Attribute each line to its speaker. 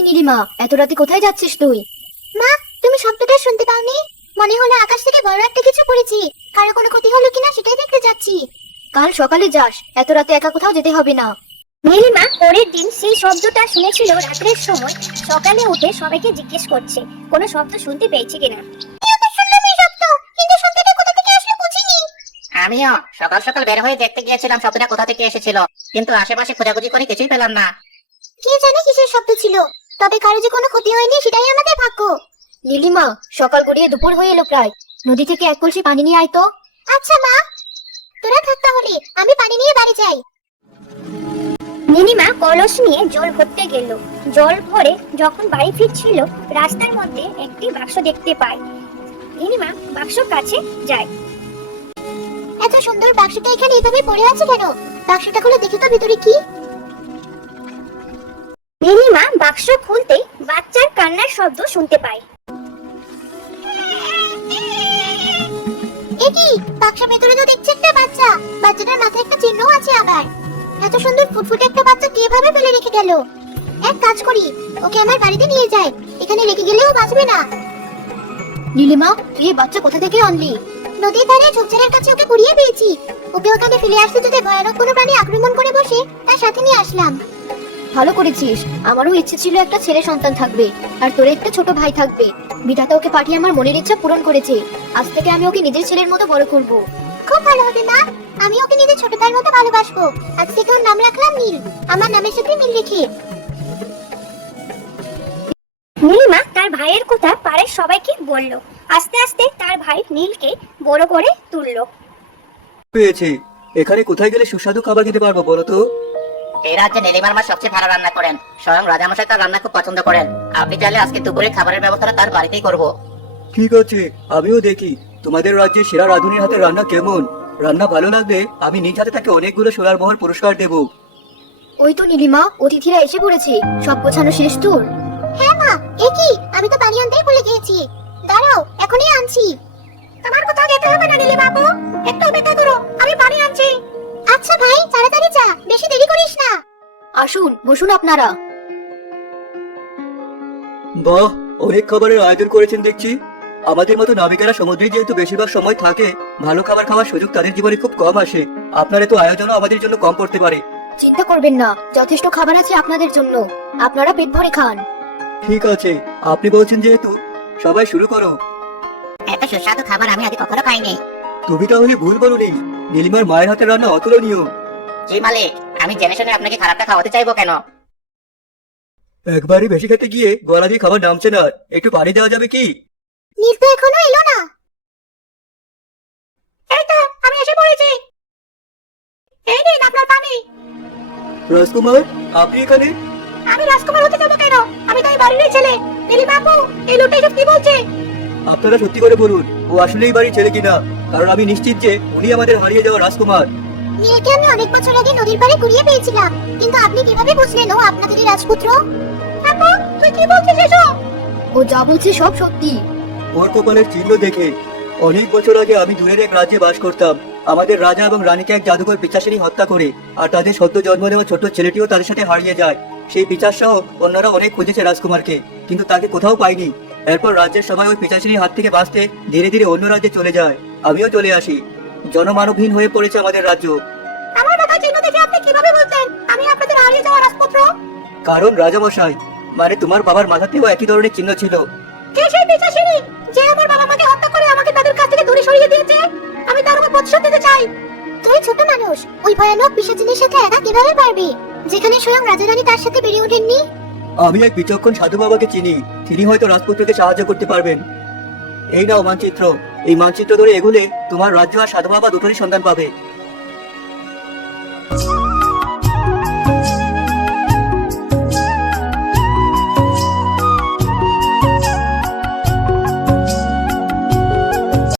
Speaker 1: নীলিমা, এত রাতে কোথায় যাচ্ছিস তুই?
Speaker 2: মা, তুমি শব্দটা শুনতে পাওনি? মনে হলো আকাশ থেকে বড় একটা কিছু পড়েছে। কারো কোনো ক্ষতি হলো কিনা সেটাই দেখতে যাচ্ছি।
Speaker 1: কাল সকালে যাস, এত রাতে একা কোথাও যেতে হবে না।
Speaker 2: নীলিমা পরের দিন সেই শব্দটা শুনেছিল রাতের সময়। সকালে উঠে সবাইকে জিজ্ঞেস করছে কোনো শব্দ শুনতে পেয়েছে কিনা।
Speaker 3: আমিও সকাল সকাল বের হয়ে দেখতে গিয়েছিলাম শব্দটা কোথা থেকে এসেছিল, কিন্তু আশেপাশে খোঁজাখুঁজি করে কিছুই পেলাম না।
Speaker 2: কে জানে কিসের শব্দ ছিল, তবে কারো যে কোনো ক্ষতি হয়নি সেটাই আমাদের ভাগ্য।
Speaker 1: নীলিমা, সকাল গড়িয়ে দুপুর হয়ে এলো প্রায়, নদী থেকে এক কলসি পানি নিয়ে আয় তো।
Speaker 2: আচ্ছা মা, তোরা থাক তাহলে, আমি পানি নিয়ে বাড়ি যাই। নীলিমা কলস নিয়ে জল ভরতে গেল। জল ভরে যখন বাড়ি ফিরছিল রাস্তার মধ্যে একটি বাক্স দেখতে পায়। নীলিমা বাক্সর কাছে যায়। এত সুন্দর বাক্সটা এখানে এভাবে পড়ে আছে কেন? বাক্সটা খুলে দেখি তো ভিতরে কি। নীলিমা বাক্স খুলতেই বাচ্চার কান্নার শব্দ শুনতে পায়। একি, বাক্সের ভেতরে তো দেখছি একটা বাচ্চা। বাচ্চাটার মাথায় একটা চিহ্ন আছে আবার। এত সুন্দর ফুটফুটে একটা বাচ্চা কিভাবে ফেলে রেখে গেল? এক কাজ করি, ওকে আমার বাড়িতে নিয়ে যাই, এখানে রেখে গেলেও বাঁচবে না।
Speaker 1: নীলিমা, তুই এই বাচ্চা কোথা থেকে আনলি?
Speaker 2: নদীর ধারে ঝোপঝাড়ের কাছে ওকে কুড়িয়ে পেয়েছি। ওকে ওখানে ফেলে আসতে যদি ভয়ানক কোনো প্রাণী আক্রমণ করে বসে, তার সাথে নিয়ে আসলাম।
Speaker 1: ভালো করেছিস, আমারও ইচ্ছে ছিল একটা ছেলে সন্তান থাকবে, আর তোর একটা ছোট ভাই থাকবে। বিধাতা ওকে পাঠিয়ে আমার মনের ইচ্ছা পূরণ করেছে। আজ থেকে আমি ওকে নিজের ছেলের মতো বড় করব।
Speaker 2: খুব ভালো হবে মা, আমি ওকে নিজের ছোট ভাইয়ের মতো ভালোবাসবো। আজ থেকে ওর নাম রাখলাম নীল, আমার নামের সাথে মিল রেখে। নীলিমা তার ভাইয়ের কথা পাড়ার সবাইকে বলল। আস্তে আস্তে তার ভাই নীলকে বড় করে তুললো।
Speaker 4: পেয়েছি। এখানে কোথায় গেলে সুস্বাদু খাবার খেতে পারবো বলো তো?
Speaker 3: এই রাজ্যে নীলিমার মা সবচেয়ে ভালো রান্না করেন। স্বয়ং রাজামশাই তার রান্না খুব পছন্দ করেন। আপনি চাইলে আজকে দুপুরে খাবারের ব্যবস্থা তার বাড়িতেই করব।
Speaker 4: ঠিক আছে, আমিও দেখি তোমাদের রাজ্যে সেরা রাঁধুনির হাতে রান্না কেমন। রান্না ভালো লাগলে আমি নিজ হাতে তাকে অনেকগুলো সোনার মোহর পুরস্কার দেব।
Speaker 1: ওই তো নীলিমা, অতিথিরা এসে পড়েছে। সব গোছানো শেষ তোর?
Speaker 2: হ্যাঁ মা, কি আমি তো পানি আনতেই ভুলে গিয়েছি। দাঁড়াও, এখনই আনছি। তোমার কোথাও যেতে হবে না নীলিমা আপু, একটু অপেক্ষা করো, আমি পানি আনছি। আচ্ছা ভাই, তাড়াতাড়ি যা, বেশি দেরি করিস না।
Speaker 1: আসুন, বসুন আপনারা।
Speaker 4: বাহ, অনেক খাবারের আয়োজন করেছেন দেখছি। আমাদের মতো নাবিকেরা সমুদ্রে যেহেতু বেশিরভাগ সময় থাকে, ভালো খাবার খাওয়ার সুযোগ তাদের জীবনে খুব কম আসে। আপনার এত আয়োজনও আমাদের জন্য কম পড়তে পারে।
Speaker 1: চিন্তা করবেন না, যথেষ্ট খাবার আছে আপনাদের জন্য। আপনারা পেট ভরে খান।
Speaker 4: ঠিক আছে, আপনি বলছেন যেহেতু, সবাই শুরু করো।
Speaker 3: এত সুস্বাদু খাবার আমি আগে কখনো খাইনি।
Speaker 4: তুমি তাহলে ভুল বলনি, নীলিমার মায়ের হাতের রান্না অতুলনীয়।
Speaker 3: জি মালিক, আমি জেনে শুনে আপনাকে খারাপটা খাওয়াতে চাইবো কেন?
Speaker 4: একবারই বেশি খেতে গিয়ে গলা দিয়ে খাবার নামছে না, একটু পানি দেওয়া যাবে কি?
Speaker 2: নীল তো এখনো এলো না। এই তো আমি এসে পড়েছি, এই নিন আপনার পানি।
Speaker 4: রাজকুমার, আপনি এখানে?
Speaker 2: আমি রাজকুমার হতে যাবো কেন? আমি তো এই বাড়িরই ছেলে। নীলিমা আপু, এই লোকটা এসব কি বলছে?
Speaker 4: আপনারা সত্যি করে বলুন, ও আসলেই বাড়ির ছেলে কিনা, কারণ আমি নিশ্চিত যে উনি আমাদের হারিয়ে যাওয়া রাজকুমার।
Speaker 2: নীলকে আমি অনেক বছর আগে নদীর পাড়ে কুড়িয়ে পেয়েছিলাম, কিন্তু আপনি কিভাবে বুঝলেন ও আপনাদেরই রাজপুত্র? আপু, তুই কি বলছিস এসব?
Speaker 1: ও যা বলছে সব সত্যি।
Speaker 4: ওর কপালের চিহ্ন দেখে। অনেক বছর আগে আমি দূরের এক রাজ্যে বাস করতাম। আমাদের রাজা এবং রানীকে এক জাদুকর পিশাচিনী হত্যা করে, আর তাদের সদ্য জন্ম নেওয়া ছোট্ট ছেলেটিও তাদের সাথে হারিয়ে যায়। সেই পিশাচ সহ অন্যরা অনেক খুঁজেছে রাজকুমারকে, কিন্তু তাকে কোথাও পায়নি। এরপর রাজ্যের সবাই ওই পিশাচিনীর হাত থেকে বাঁচতে ধীরে ধীরে অন্য রাজ্যে চলে যায়। আমিও চলে আসি। জনমানবহীন হয়ে পড়েছে আমাদের রাজ্য।
Speaker 2: আমার মাথার চিহ্ন দেখে আপনি কিভাবে বলতেন আমি আপনাদের হারিয়ে যাওয়া রাজপুত্র?
Speaker 4: কারণ রাজামশাই, মানে তোমার বাবার মাথাতেও একই ধরনের চিহ্ন ছিল।
Speaker 2: কে সেই পিশাচিনী যে আমার বাবা মাকে হত্যা করে আমাকে তাদের কাছ থেকে দূরে সরিয়ে দিয়েছে? আমি তার উপর প্রতিশোধ নিতে চাই। তুই ছোট মানুষ, ওই ভয়ানক পিশাচিনীর সাথে একা কিভাবে পারবি, যেখানে স্বয়ং রাজা রানী তার সাথে বেরিয়ে ওঠেননি?
Speaker 4: আমি এক বিচক্ষণ সাধু বাবাকে চিনি, তিনি হয়তো রাজপুত্রকে সাহায্য করতে পারবেন। এই নাও মানচিত্র, এই মানচিত্র ধরে এগুলে তোমার রাজ্য আর সাধু বাবা দুটোরই সন্ধান পাবে।